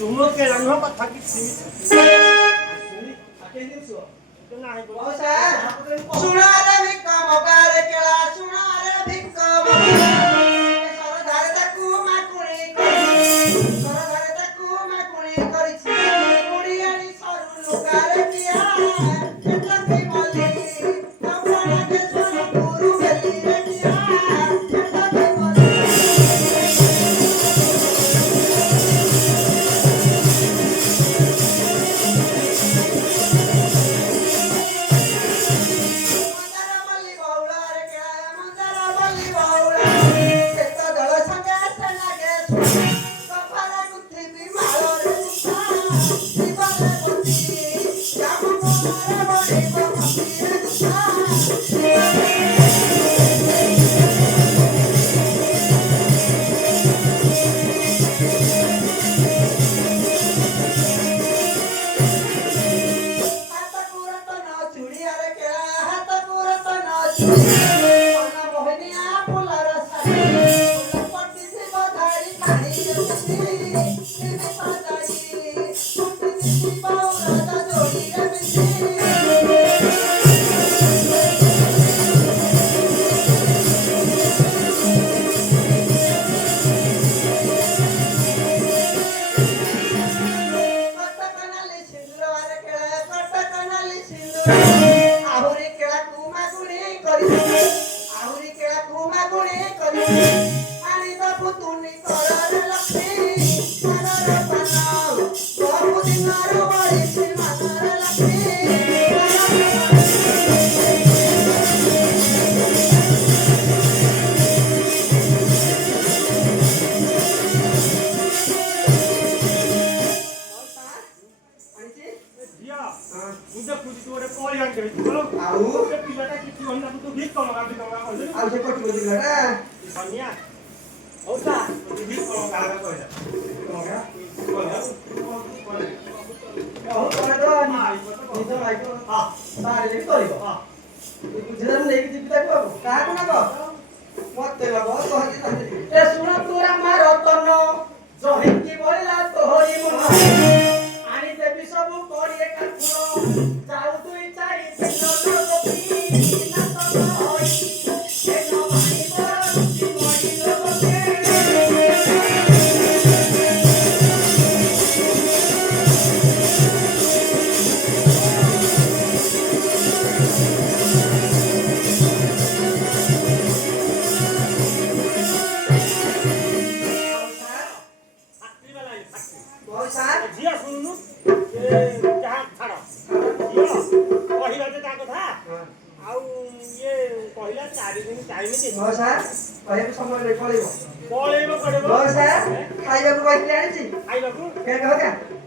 तुम के रंग कथा की सुनी आके दिन सो तो ना है सुना रे भिक्का मगारे केला सुना रे भिक्का मगारे सरधारे ताकू माकुणी करी सरधारे ताकू माकुणी करिछि ओडियानी सरू लुकारे किया केतकी बोली तमना के सोना गुरु बेली रे किया केतकी बोली मुझे कुछ तो रे कल्याण करे बोलो आउ ये पिलाटा किछि होइना तू भीख कमा कहले आउ से कोठी बोली गडा सनिया औसा भीख कमा कहले कमा ओ तोरे तो निज लाइक हां सारे ले करिवो हां बुझिदान नेकी जीविता को काको ना को मते लगो तो हजी ए सुना तोरा मार रतन जो हिंदी बोलला तोहरी मन आनी देवी सब कोड़िए काकुरो जाऊ तुई चारि तीन लोगोकी ना तो होई ए नो भाई पर ती मोड़ी लोगोके जिया सुनुनु ए जहां छाड़ जिया पहिला जे ता कथा आउ ये पहिला 4 दिन टाइम दे हो सर कहबो समय रे पळेबो पळेबो पड़ेबो हो सर खाइबो कहिले आनिछि खाइबाकू के कहका